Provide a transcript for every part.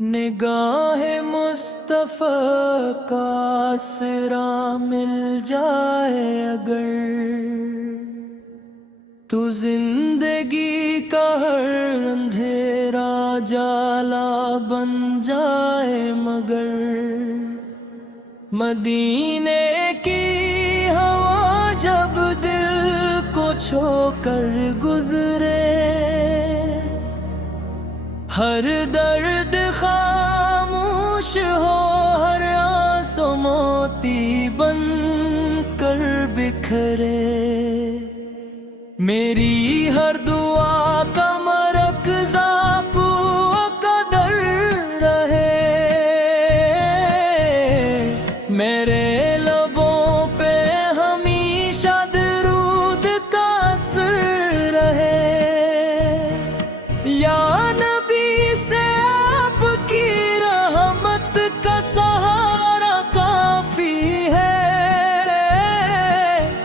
निगाह मुस्तफ़ा का आसरा मिल जाए अगर, तो जिंदगी का हर अंधेरा जाला बन जाए मगर। मदीने की हवा जब दिल को छोकर गुजरे, हर दर्द खामोश हो, हर आंसू मोती बन कर बिखरे। मेरी हर दुआ का मरकज़ा आपका कदर रहे, मेरे लबों पे हमेशा दरूद का असर रहे। या सहारा काफी है,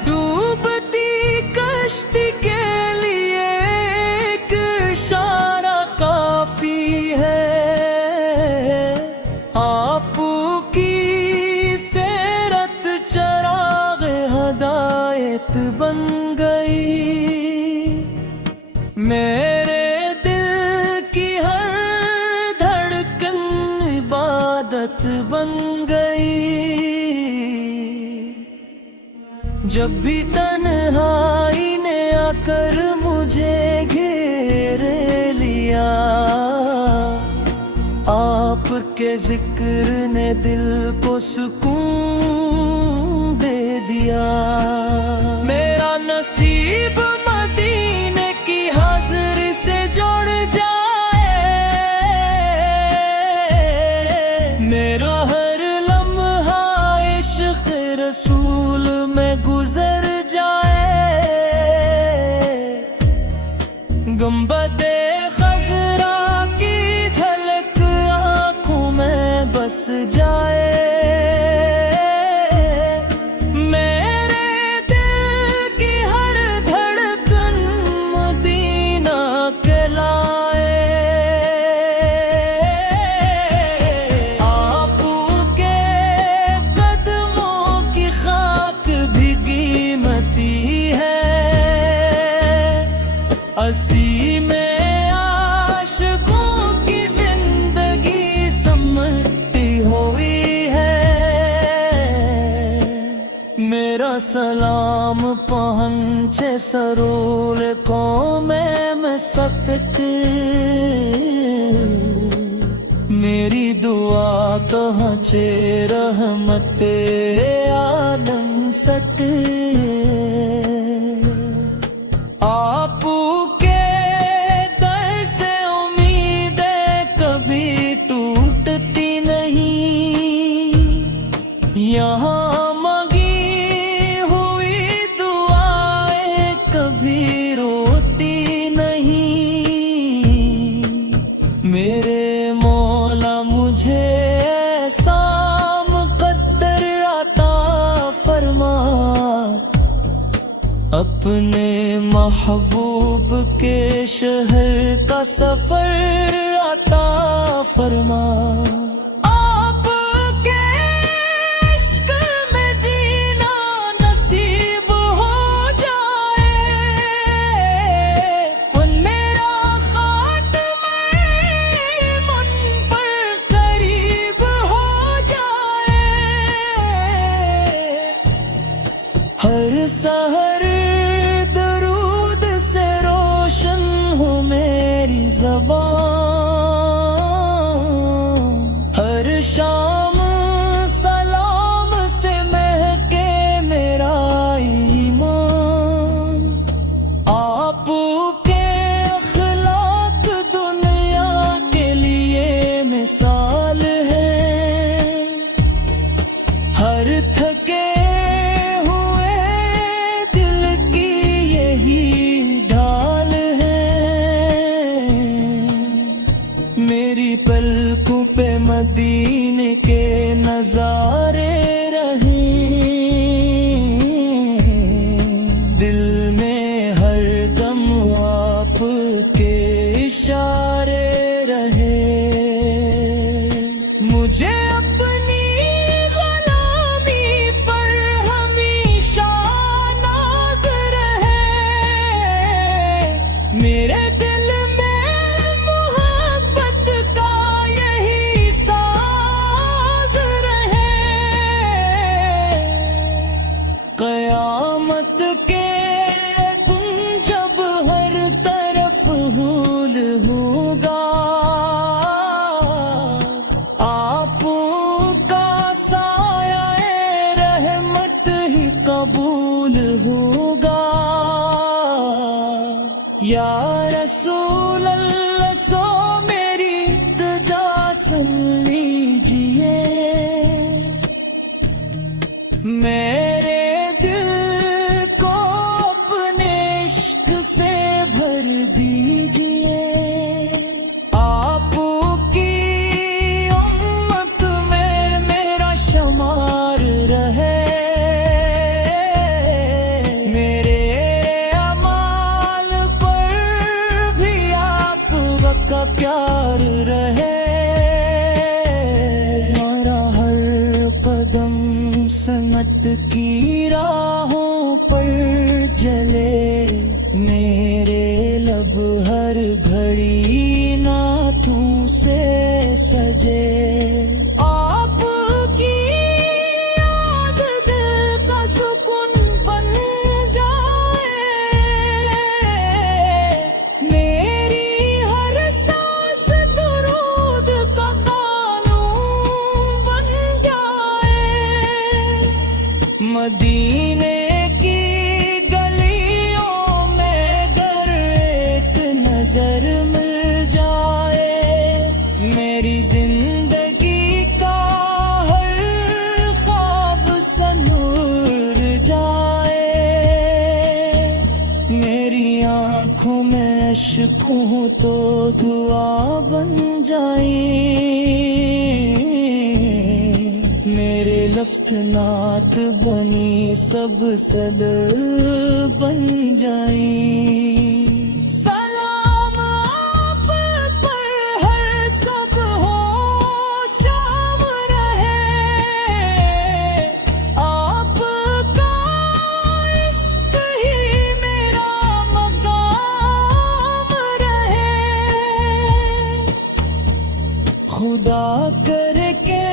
डूबती कश्ती के लिए एक इशारा काफी है। आपकी सेरत चराग़ हिदायत बन गई, मेरे बन गई। जब भी तन्हाई ने आकर मुझे घेरे लिया, आपके जिक्र ने दिल को सुकून दे दिया। मेरा नसीब मदीने की हाज़िरी से जुड़ जाए, मेरा हर लम्हा इश्क़ रसूल में गुजर जाए। गुंबदे खज़रा की झलक आँखों में बस जाए, मेरे दिल की हर धड़कन मदीना कहलाए। असी में आशिकों की जिंदगी समती हुई है, मेरा सलाम पहुँचे सरूल को में सख्त, मेरी दुआ पहुँचे रहमते आलम सट। आपके दर से उम्मीदें कभी टूटती नहीं, यहाँ मांगी हुई दुआएं कभी रोती नहीं। मेरे मौला मुझे ऐसा मुक़द्दर अता फरमा, अपने महबूब के शहर का सफर अता फरमा। आपके इश्क़ में जीना नसीब हो जाए, मेरा खात्मा मन पर करीब हो जाए। हर सहर हर शाम सलाम से महके मेरा ईमान। आपके अखलाक दुनिया के लिए मिसाल है, हर थके हुए दिल की यही ढाल है। मेरी पलकों पे मदीने के नजारे रहें, दिल में हर दम आपके इशारे रहे। यार रहे, हमारा हर कदम सनत की राहों पर जले, मेरे लब हर घड़ी नातों से सजे। आपकी याद दिल का सुकून बन जाए, मेरी हर सांस दुरूद का कानून बन जाए। मदीने की गलियों में अगर एक नजर मिल जाए, मेरी जिंदगी का हर ख्वाब संूर जाए। मेरी आंखों में अश्क हो तो दुआ बन जाए, मेरे लफ्ज़ नात बनी सब सदर बन जाए। सलाम आप पर हर सब हो शाम रहे, आपका इश्क ही मेरा मकाम रहे। खुदा करके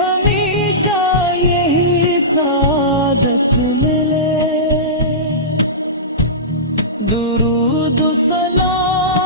हमेशा यही सादत मिले, दुरूद सलाम